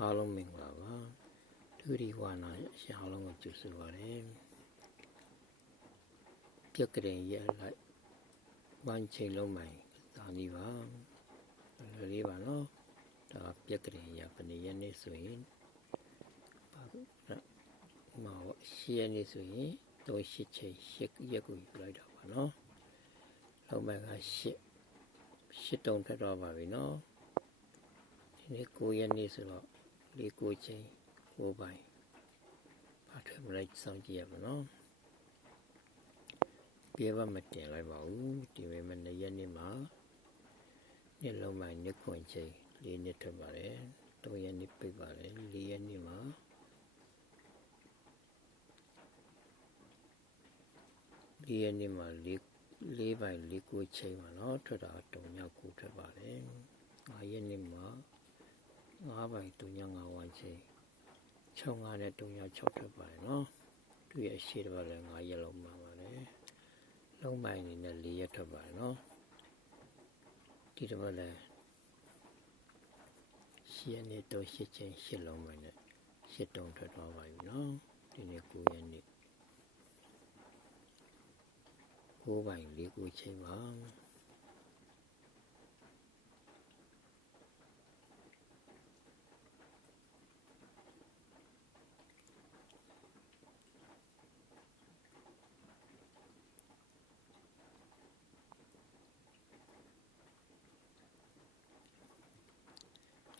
အားလုံးမင်္ဂလာပါဒုတိယဝါနာရှင်အားလုံးကိုကြိုဆိုပါတယ်ပြက်ကရင်ရလိုက်ဝမ်းချိန်လုံးမိုင်သာနေပါလွယ်လေးပါနော်ဒါပြက်ကရင်ရဘယ်နေ့ရက်နေ့ဆိုရင်ရှင်းရက်နေ့ဆိုရင်3-8ချိန်8ရက်ကိုယူလိုက်တာပါနော်လုံးမိုင်က8တုံးထက်တော့ပါပြီနော်ဒီနေ့9ရက်နေ့ဆိုတော့4-9ချိန်9ပိုင်းဘာထွက်မလိုက်စောင့်ကြည့်ရပါနော်ပြေပါမတင်လိုက်ပါဘူးဒီပေမဲ့2ရက်နေ့မှာနေ့လုံးမိုင်2ခွန်ချိန်4နှစ်ထွက်ပါတယ်3ရက်နေ့ပိတ်ပါတယ်4ရက်နေ့မှာ4ရက်နေ့မှာ4ပိုင်း4-9ချိန်မှာနော်ထွက်တာ3-9ထွက်ပါတယ်5ရက်နေ့မှာ5ပိုင်း3-5ဝန်းချိန်6-5နဲ့3-6ထွက်ပါတယ်နော်သူရဲ့ရှေ့တော့လည်း5ရက်လုံးမှာပါတယ်လုံးပိုင်းနေနဲ့4ရက်ထွက်ပါတယ်နော်ဒီတော့လည်း8ရက်နေ့တော့8ချိန်8လုံးပိုင်းနဲ့8တုံးထွက်သွားပါပြီနော်ဒီနေ့9ရက်နေ့9ပိုင်း4-9ချိန်ပါ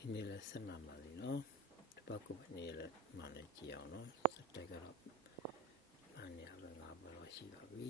ဒီနေ့လည်းဆက်မှပါလိမ့်နော်တပတ်ကိုပဲနေ့လည်းမှလည်းကြည့်အောင်နော်စက်တက်ကတော့မှန်ရပဲ5ဘယ်တော့ရှိပါပြီ